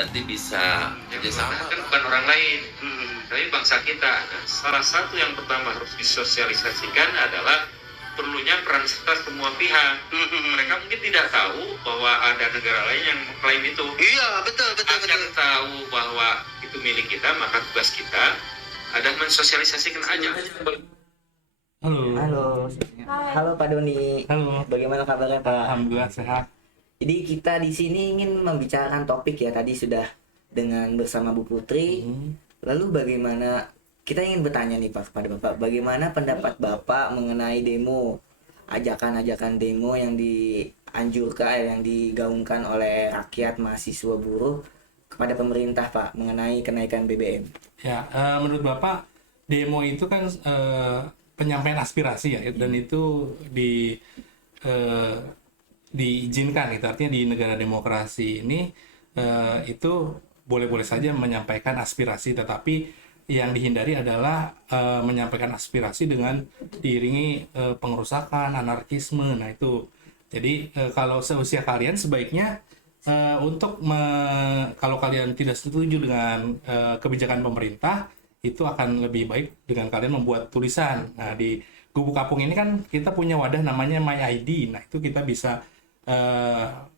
nanti bisa kerjasama. Kan bukan orang lain, tapi bangsa kita. Nah, salah satu yang pertama harus disosialisasikan adalah perlunya peran serta semua pihak. Mereka mungkin tidak tahu bahwa ada negara lain yang mengklaim itu. Iya, betul. Agar tahu bahwa itu milik kita, maka tugas kita ada mensosialisasikan aja. Halo Pak Doni. Halo. Bagaimana kabarnya Pak? Alhamdulillah sehat. Jadi kita di sini ingin membicarakan topik ya, tadi sudah dengan bersama Bu Putri. Lalu bagaimana, kita ingin bertanya nih Pak kepada Bapak, bagaimana pendapat Bapak mengenai demo, ajakan-ajakan demo yang dianjurkan, yang digaungkan oleh rakyat mahasiswa buruh kepada pemerintah Pak mengenai kenaikan BBM? Ya, menurut Bapak demo itu kan penyampaian aspirasi ya, dan itu diizinkan gitu. Artinya di negara demokrasi ini itu boleh-boleh saja menyampaikan aspirasi, tetapi yang dihindari adalah menyampaikan aspirasi dengan diiringi pengerusakan, anarkisme. Nah itu, jadi kalau seusia kalian sebaiknya kalau kalian tidak setuju dengan kebijakan pemerintah, itu akan lebih baik dengan kalian membuat tulisan. Nah di Gubuk Apung ini kan kita punya wadah namanya My ID. Nah itu kita bisa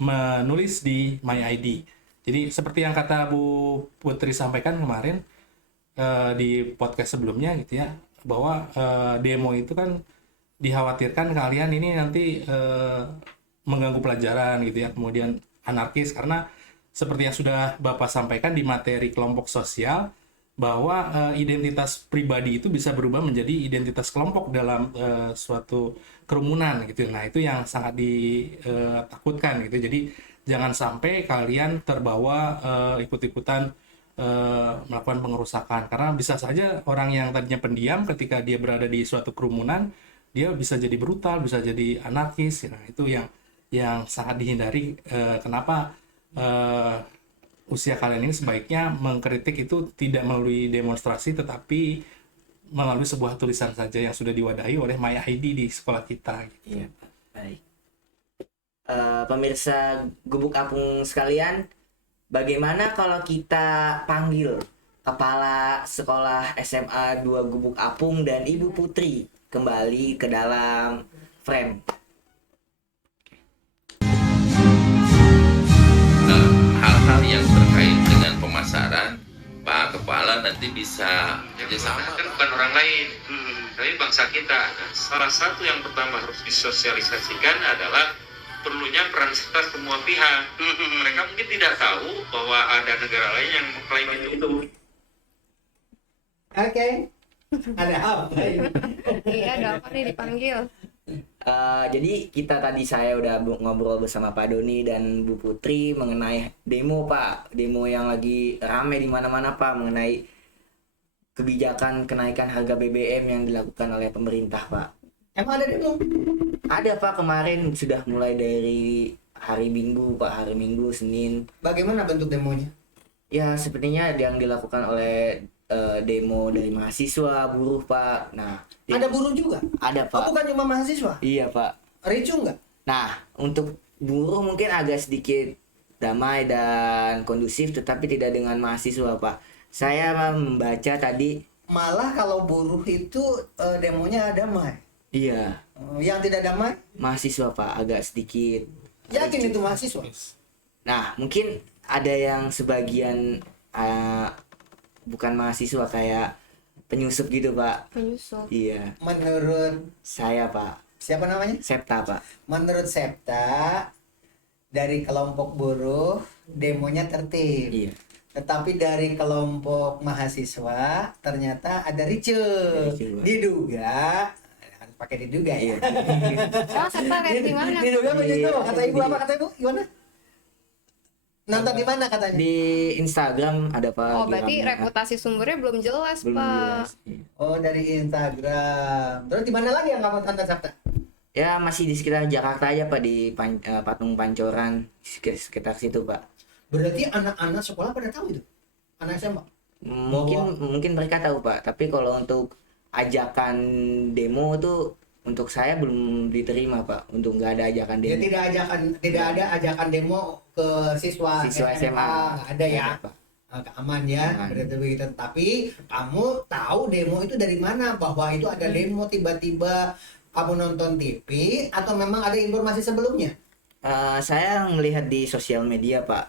menulis di My ID. Jadi seperti yang kata Bu Putri sampaikan kemarin di podcast sebelumnya gitu ya, bahwa demo itu kan dikhawatirkan kalian ini nanti mengganggu pelajaran gitu ya, kemudian anarkis, karena seperti yang sudah Bapak sampaikan di materi kelompok sosial, bahwa identitas pribadi itu bisa berubah menjadi identitas kelompok dalam suatu kerumunan gitu. Nah itu yang sangat ditakutkan gitu. Jadi jangan sampai kalian terbawa ikut-ikutan melakukan pengerusakan, karena bisa saja orang yang tadinya pendiam ketika dia berada di suatu kerumunan, dia bisa jadi brutal, bisa jadi anarkis. Nah itu yang sangat dihindari. Kenapa usia kalian ini sebaiknya mengkritik itu tidak melalui demonstrasi, tetapi melalui sebuah tulisan saja yang sudah diwadahi oleh My ID di sekolah kita. Iya, baik. Pemirsa Gubuk Apung sekalian, bagaimana kalau kita panggil Kepala Sekolah SMA 2 Gubuk Apung dan Ibu Putri kembali ke dalam frame? Hal-hal yang terkait dengan pemasaran, Pak Kepala nanti bisa kerjasama. Kan bukan orang lain, tapi bangsa kita. Nah, salah satu yang pertama harus disosialisasikan adalah perlunya peran serta semua pihak. Mereka mungkin tidak tahu bahwa ada negara lain yang mengklaim itu. Oke. Ada apa? Iya, ada apa nih dipanggil? Jadi saya udah ngobrol bersama Pak Doni dan Bu Putri mengenai demo Pak, demo yang lagi rame di mana-mana Pak, mengenai kebijakan kenaikan harga BBM yang dilakukan oleh pemerintah Pak. Emang ada demo? Ada Pak, kemarin sudah mulai dari hari Minggu Pak, hari Minggu, Senin. Bagaimana bentuk demonya? Ya sepertinya yang dilakukan oleh demo dari mahasiswa, buruh Pak. Nah, Ada buruh juga? ada Oh, Pak. bukan cuma mahasiswa? Iya Pak. Ricu nggak? Nah, untuk buruh mungkin agak sedikit damai dan kondusif, tetapi tidak dengan mahasiswa Pak. Saya membaca tadi. Malah kalau buruh itu demonya damai. Iya, Yang tidak damai? mahasiswa Pak, agak sedikit. Yakin itu mahasiswa? Nah, mungkin ada yang sebagian bukan mahasiswa, kayak penyusup gitu Pak. Penyusup. Iya, Menurut saya Pak. siapa namanya? Septa Pak. Menurut Septa, dari kelompok buruh demonya tertib. Iya. Tetapi dari kelompok mahasiswa ternyata ada ricu. Ricu, Pak. Diduga, harus pakai diduga ya. Oh, Septa kayak gimana? Diduga begitu. Kata ibu Di- apa? Kata ibu gimana? Nonton di mana katanya? Di Instagram ada Pak. Oh, lagi berarti rame, Pak. reputasi sumbernya belum jelas, Belum Pak. jelas. Iya. Oh, dari Instagram. Terus di mana lagi yang kamu tonton Sabta? Ya masih di sekitar Jakarta aja Pak, di Patung Pancoran, sekitar situ Pak. Berarti anak-anak sekolah pada tahu itu? Anak SMA? Mungkin mereka tahu Pak, tapi kalau untuk ajakan demo tuh untuk saya belum diterima Pak, untuk nggak ada ajakan Ya, demo. tidak ada ajakan demo ke siswa SMA, nggak ada ya. Nggak ada, Pak. Aman ya, Aman. berarti begitu. Tapi kamu tahu demo itu dari mana? Bahwa itu ada demo tiba-tiba kamu nonton TV atau memang ada informasi sebelumnya? Saya melihat di sosial media Pak.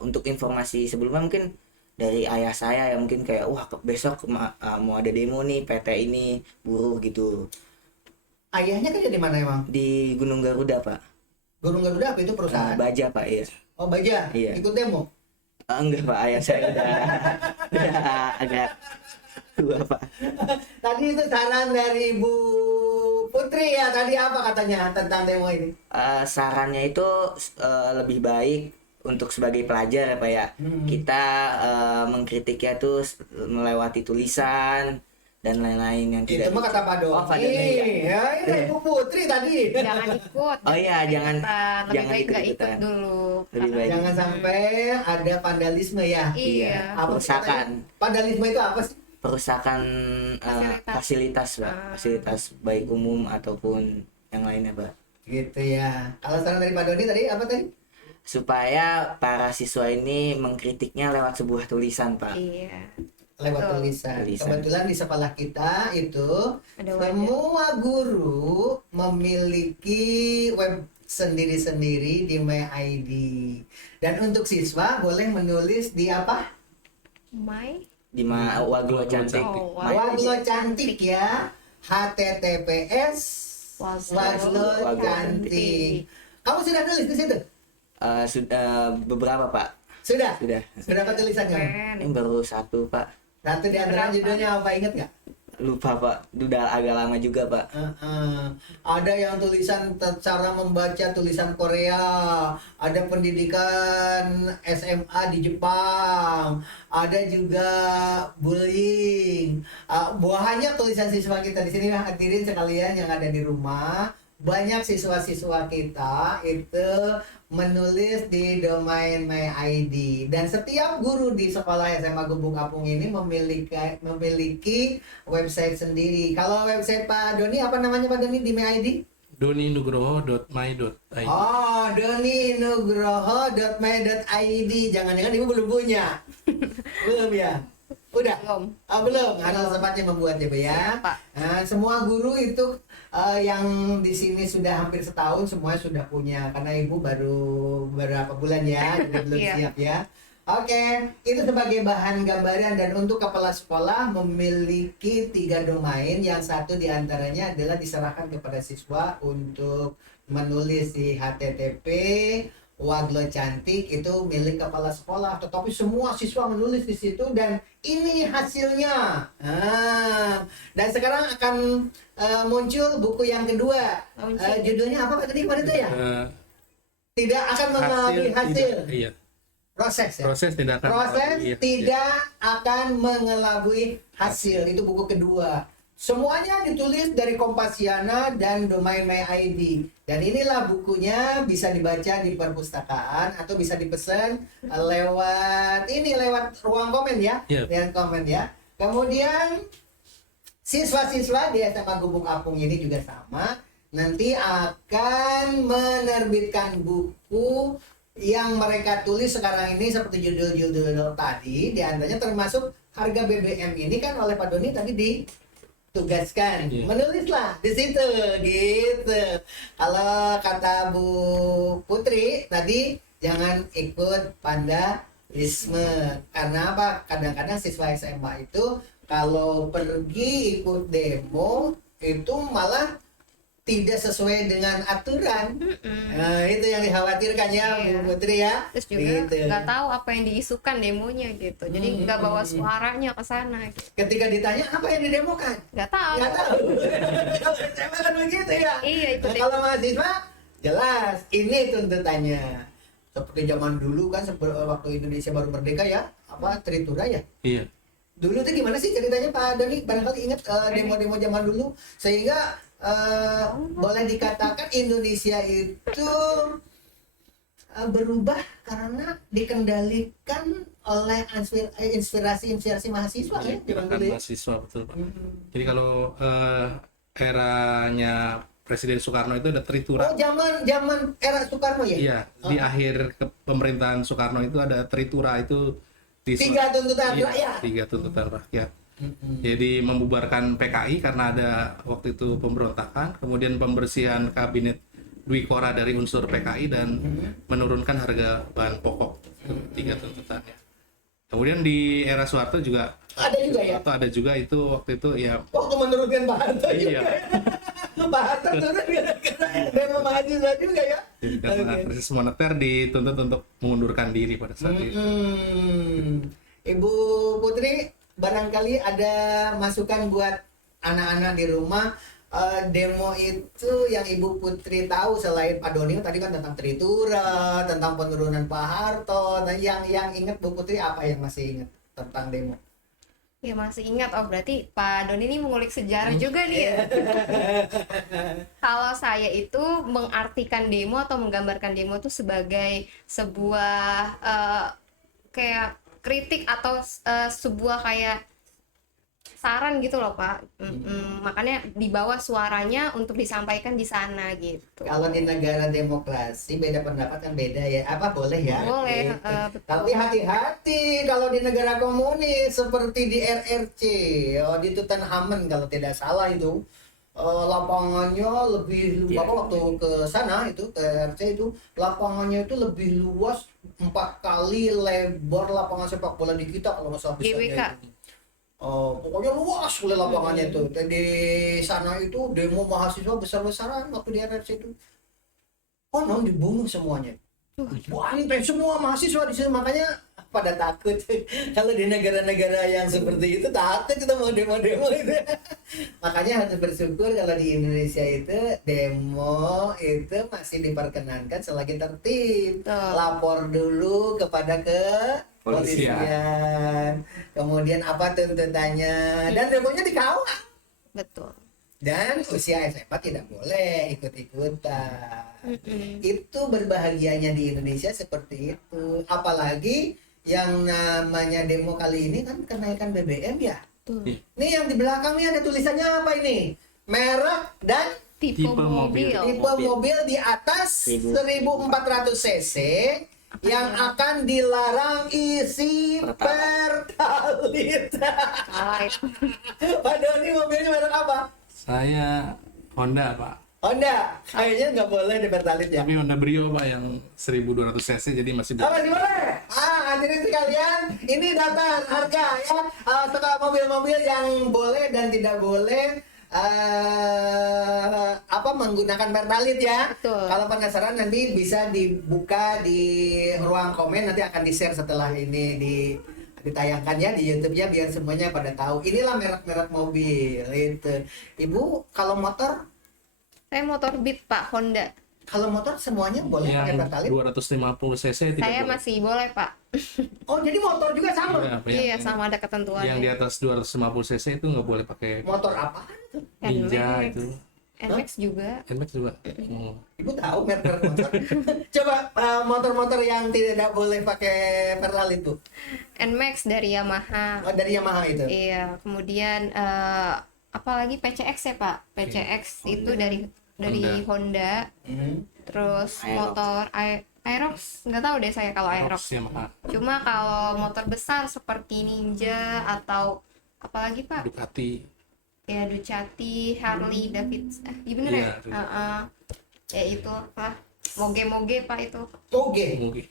Untuk informasi sebelumnya mungkin dari ayah saya yang mungkin kayak wah besok mau ada demo nih PT ini buruh gitu Ayahnya kan dari mana emang? di Gunung Garuda Pak. Gunung Garuda apa itu perusahaan? Baja Pak ya. Oh, Baja. Iya. Ikut demo. Enggak Pak, ayah saya udah agak tua Pak. Tadi itu saran dari Bu Putri ya. Tadi apa katanya tentang demo ini? Sarannya itu lebih baik untuk sebagai pelajar ya Pak ya. Kita mengkritiknya tuh melewati tulisan dan lain-lain yang Itu tidak. mah kata Pak Doni. Oh, Pak Doni, Ya, ini Bu Putri tadi. Jangan ikut. Oh iya, jangan Lebih jangan baik nggak ikut ikut-ikutan. dulu. Lebih baik. Jangan sampai ada vandalisme ya. Iya. Apa sih Perusakan. katanya? Vandalisme itu apa sih? Perusakan Fasilitas. fasilitas Pak, fasilitas baik umum ataupun yang lainnya Pak. Gitu ya. Kalau saran dari Pak Doni tadi apa tadi? Supaya para siswa ini mengkritiknya lewat sebuah tulisan Pak. Iya. Lewat Betul. tulisan. Tulisan. Kebetulan di sekolah kita itu Ada wadah. semua guru memiliki web sendiri-sendiri di MyID. Dan untuk siswa boleh menulis di apa? My. Di Waglo Cantik. Oh, My- Waglo cantik ya. HTTPS Waglo Waglo cantik. Kamu sudah nulis di situ? Sudah beberapa Pak. Sudah. Sudah. Berapa tulisannya? Keren. Ini baru satu Pak. Satu di antara Berapa? judulnya apa, inget nggak? Lupa Pak. Udah agak lama juga Pak. Ada yang tulisan cara membaca tulisan Korea, ada pendidikan SMA di Jepang, ada juga bullying. Banyak tulisan siswa kita di sini, hadirin sekalian yang ada di rumah. Banyak siswa-siswa kita itu menulis di domain MyID, dan setiap guru di sekolah SMA Gubuk Apung ini memiliki website sendiri. Kalau website Pak Doni apa namanya Pak Doni di MyID? doninugroho.my.id. Oh, doninugroho.my.id. Jangan-jangan ibu belum punya? Belum ya? Udah? Belum. Belum. Ada sempatnya membuatnya, Bu ya. Pak. Nah, semua guru itu yang di sini sudah hampir setahun semuanya sudah punya, karena ibu baru beberapa bulan ya, jadi belum Iya. siap ya. Oke, itu sebagai bahan gambaran. Dan untuk kepala sekolah memiliki 3 domain, yang satu diantaranya adalah diserahkan kepada siswa untuk menulis di HTTP Waglo Cantik, itu milik kepala sekolah, tetapi semua siswa menulis di situ, dan ini hasilnya. Dan sekarang akan muncul buku yang kedua. Judulnya apa Pak tadi kemarin itu ya? Tidak akan mengalami hasil. Iya. Proses ya. Proses tidak akan Proses iya, tidak akan mengelabui hasil. Itu buku kedua. Semuanya ditulis dari Kompasiana dan domain MyID. Dan inilah bukunya, bisa dibaca di perpustakaan atau bisa dipesan lewat ruang komen ya. Iya. Dengan komen ya. Kemudian siswa-siswa di SMA Gubuk Apung ini juga sama. Nanti akan menerbitkan buku yang mereka tulis sekarang ini seperti judul-judul tadi, diantaranya termasuk harga BBM ini kan oleh Pak Doni tadi ditugaskan. Iya. Menulislah di situ gitu. Kalau kata Bu Putri tadi, jangan ikut vandalisme. Karena apa? Kadang-kadang siswa SMA itu kalau pergi ikut demo itu malah tidak sesuai dengan aturan. Nah, itu yang dikhawatirkan ya, Iya. Bu Putri ya. Terus juga Gitu. nggak tau apa yang diisukan demonya gitu. Jadi nggak bawa suaranya ke sana. Gitu. Ketika ditanya apa yang didemokan, Nggak tahu. nggak tahu. Kalau SMA kan begitu ya. Iya, itu Nah, deh. kalau mahasiswa jelas ini tuntutannya. Seperti zaman dulu kan, waktu Indonesia baru merdeka ya, apa Tritura ya. Iya. Dulu tuh gimana sih ceritanya Pak Doni? Barangkali ingat demo-demo zaman dulu, sehingga boleh dikatakan Indonesia itu berubah karena dikendalikan oleh inspirasi mahasiswa ya zaman dulu Gerakan ya. mahasiswa, betul Pak. Jadi kalau eranya Presiden Soekarno itu ada tritura. Oh, zaman era Soekarno ya? Iya, di akhir pemerintahan Soekarno itu ada tritura itu di 3 tuntutan Iya, rakyat. 3 tuntutan rakyat. Jadi membubarkan PKI karena ada waktu itu pemberontakan, kemudian pembersihan kabinet Dwi Kora dari unsur PKI dan menurunkan harga bahan pokok. Itu 3 tuntutannya. Kemudian di era Soeharto juga Ada juga ya? ada juga itu waktu itu ya. Waktu menurunkan Pak Harto juga. Iya. Pak Harto turun gara-gara demo mahasiswa juga ya? Karena Oke. krisis moneter dituntut untuk mengundurkan diri pada saat itu. Ibu Putri, barangkali ada masukan buat anak-anak di rumah. Demo itu yang Ibu Putri tahu selain Pak Doni tadi kan tentang tritura, tentang penurunan Pak Harto. Nah, yang ingat Bu Putri apa yang masih ingat tentang demo? Ya masih ingat, oh berarti Pak Doni ini mengulik sejarah juga nih ya. Kalau saya itu mengartikan demo atau menggambarkan demo itu sebagai sebuah kayak kritik atau sebuah kayak saran gitu loh Pak. Makanya dibawa suaranya untuk disampaikan di sana gitu. Kalau di negara demokrasi beda pendapat kan beda ya. Apa boleh ya? Boleh, Gitu. betul. Tapi hati-hati kalau di negara komunis seperti di RRC, di Tutankhamen kalau tidak salah itu lapangannya lebih Bapak waktu ke sana itu ke RRC itu lapangannya itu lebih luas 4 kali lebar lapangan sepak bola di kita kalau nggak salah GWK. besarnya itu. Pokoknya luas oleh lapangannya itu. Dan di sana itu demo mahasiswa besar-besaran waktu di RRC itu. Non dibunuh semuanya. Bantai semua mahasiswa di sini, makanya pada takut. Kalau di negara-negara yang seperti itu takut kita mau demo-demo itu. Makanya harus bersyukur kalau di Indonesia itu demo itu masih diperkenankan selagi tertib. Betul. Lapor dulu kepada polisian. Kemudian apa tuntutannya dan demonya dikawal. Betul. Dan usia SMA tidak boleh ikut-ikutan. Itu berbahagianya di Indonesia seperti itu. Apalagi yang namanya demo kali ini kan kenaikan BBM ya. Betul. Ini yang di belakang nih ada tulisannya apa ini? Merek dan Tipe Tipe mobil. mobil. tipe mobil di atas 1400 cc yang akan dilarang isi Pertalite. Salah itu. Pak Doni mobilnya merek apa? Saya Honda Pak, Honda. Kayaknya nggak boleh di Pertalite ya. tapi Honda Brio Pak yang 1200 cc jadi masih Apa sih boleh? Hadirin sekalian, ini data harga ya. Soal mobil-mobil yang boleh dan tidak boleh menggunakan Pertalite ya. Betul. Kalau penasaran nanti bisa dibuka di ruang komen, nanti akan di-share setelah ini ditayangkan ya di YouTube-nya biar semuanya pada tahu. Inilah merek-merek mobil itu. Ibu, kalau motor Saya motor Beat Pak, Honda. kalau motor semuanya boleh pakai yang Pertalite? 250 cc tidak Saya boleh. masih boleh Pak. Oh, jadi motor juga sama? Iya, Pak, Iya, yang- sama ada ketentuannya. yang di atas 250 cc itu nggak boleh pakai Motor apa? Ninja NMAX. itu. NMAX juga. Nmax juga. Oh. Ibu tahu merek motor. Coba motor-motor yang tidak boleh pakai Pertalite Bu. NMAX dari Yamaha. Oh, dari Yamaha itu. Iya, kemudian apalagi PCX ya Pak. PCX itu dari Honda. Terus Aerox. motor Aerox, nggak tahu deh saya kalau Aerox. Yamaha, Cuma kalau motor besar seperti Ninja atau apalagi Pak? Ducati. Ya Ducati, Harley Davidson. Iya bener Iya, ya? itu. Ya itu apa? Moge Pak itu. Moge. Mungkin.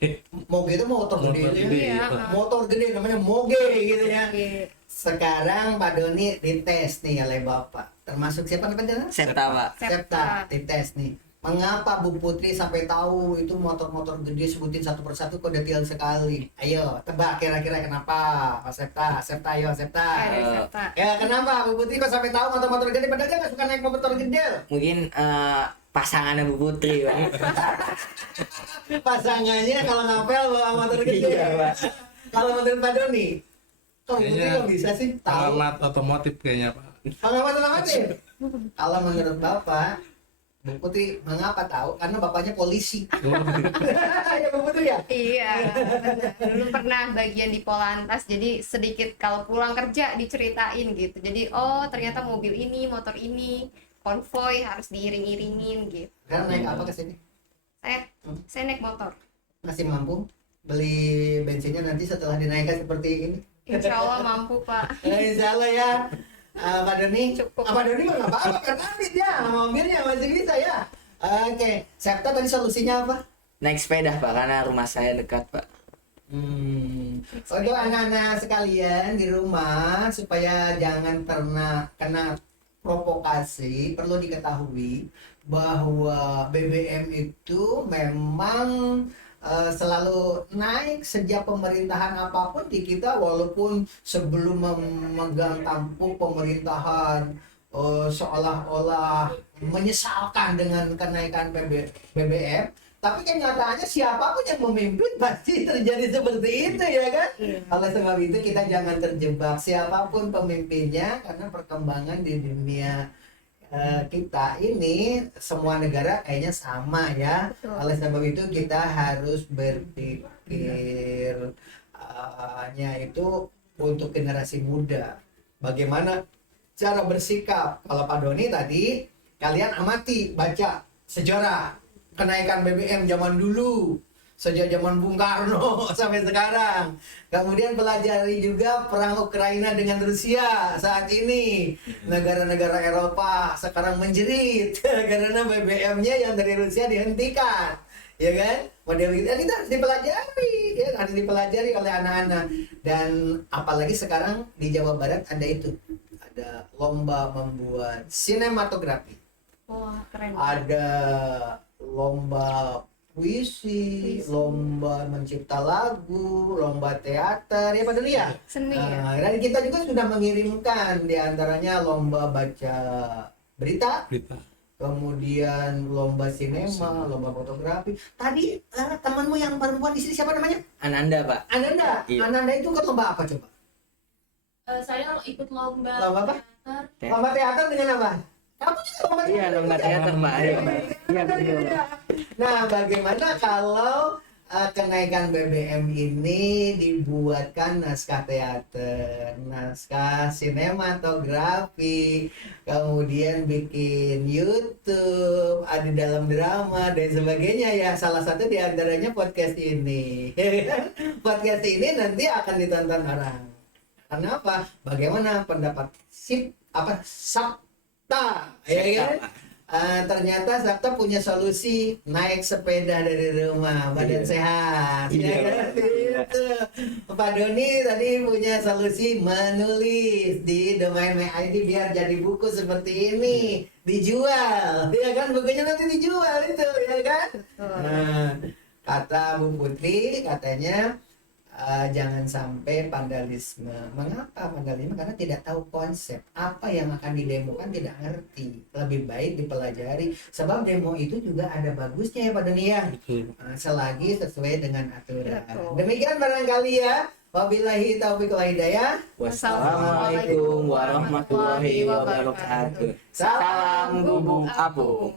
Moge itu motor Motor gede. gede. Iya. Motor gede namanya Moge gitu ya. Iya. Sekarang Pak Doni dites nih oleh Bapak. Termasuk siapa namanya? Septa Pak. Septa dites nih. Mengapa Bu Putri sampai tahu itu motor-motor gede, sebutin satu persatu kok detail sekali. Ayo, tebak kira-kira kenapa? Pak Septa, ayo Septa. Ada Septa. Ya kenapa Bu Putri kok sampai tahu motor-motor gede? Padahal dia nggak suka naik motor gede. Mungkin pasangannya Bu Putri Pak. Pasangannya kalau ngapel bawa motor gede. Iya, Pak. Kalau menurut Pak Doni, kok Bu Putri Kayaknya kok bisa sih tahu? Alamat otomotif kayaknya Pak. Alamat ya? Kalau menurut Bapak, Bu Putri mengapa tahu? Karena bapaknya polisi. Ya Bu Putri ya? Iya, benar. Dulu pernah bagian di Polantas, jadi sedikit kalau pulang kerja diceritain gitu. Jadi, oh ternyata mobil ini, motor ini konvoy, harus diiring-iringin gitu. Karena naik apa ke sini? Saya naik motor. Masih mampu beli bensinnya nanti setelah dinaikkan seperti ini? Insya Allah mampu Pak. Insya Allah ya. Pak Doni, Cukup. Pak Doni mah nggak apa-apa kan amit ya, mobilnya masih bisa ya. Oke, Septa tadi solusinya apa? Naik sepeda Pak, karena rumah saya dekat Pak. Untuk anak-anak sekalian di rumah supaya jangan pernah kena provokasi, perlu diketahui bahwa BBM itu memang selalu naik sejak pemerintahan apapun di kita, walaupun sebelum memegang tampuk pemerintahan seolah-olah menyesalkan dengan kenaikan BBM, tapi kenyataannya siapapun yang memimpin pasti terjadi seperti itu ya kan. Oleh sebab itu kita jangan terjebak siapapun pemimpinnya, karena perkembangan di dunia kita ini semua negara kayaknya sama ya. Betul. Oleh sebab itu kita harus berpikir itu untuk generasi muda. Bagaimana cara bersikap? Kalau Pak Doni tadi kalian amati, baca sejarah kenaikan BBM zaman dulu, sejak zaman Bung Karno sampai sekarang. Kemudian pelajari juga perang Ukraina dengan Rusia saat ini. Negara-negara Eropa sekarang menjerit karena BBM-nya yang dari Rusia dihentikan. Ya kan? Model kita harus dipelajari, ya, harus dipelajari oleh anak-anak. Dan apalagi sekarang di Jawa Barat ada itu. Ada lomba membuat sinematografi. Wah, keren. Ada lomba puisi, lomba mencipta lagu, lomba teater, ya Pak Doni ya? Seni ya. Dan kita juga sudah mengirimkan diantaranya lomba baca berita, kemudian lomba sinema, lomba fotografi. Tadi temanmu yang perempuan di sini siapa namanya? Ananda Pak. Ananda. Iya. Ananda itu ikut lomba apa coba? Saya ikut lomba Lomba apa? teater. Lomba teater dengan apa? Kamu juga lomba Iya, lomba teater Pak. Iya betul. Nah, bagaimana kalau kenaikan BBM ini dibuatkan naskah teater, naskah sinematografi, kemudian bikin YouTube, ada dalam drama dan sebagainya ya. Salah satu diantaranya podcast ini. Podcast ini nanti akan ditonton orang. Karena apa? Bagaimana pendapat Sabta, ya kan? Ternyata Sabta punya solusi naik sepeda dari rumah, badan sehat. Iya. Ya kan? Gitu. Pak Doni tadi punya solusi menulis di domain MyID biar jadi buku seperti ini, dijual, ya kan? Bukunya nanti dijual itu, ya kan? Nah, kata Bu Putri katanya jangan sampai vandalisme. Mengapa vandalisme? Karena tidak tahu konsep apa yang akan didemokan, tidak ngerti. Lebih baik dipelajari. Sebab demo itu juga ada bagusnya ya Pak Doni ya. Selagi sesuai dengan aturan. Betul. Demikian barangkali ya. Wabillahi taufiq wal hidayah. Wassalamualaikum warahmatullahi wabarakatuh. Salam gubuk apung.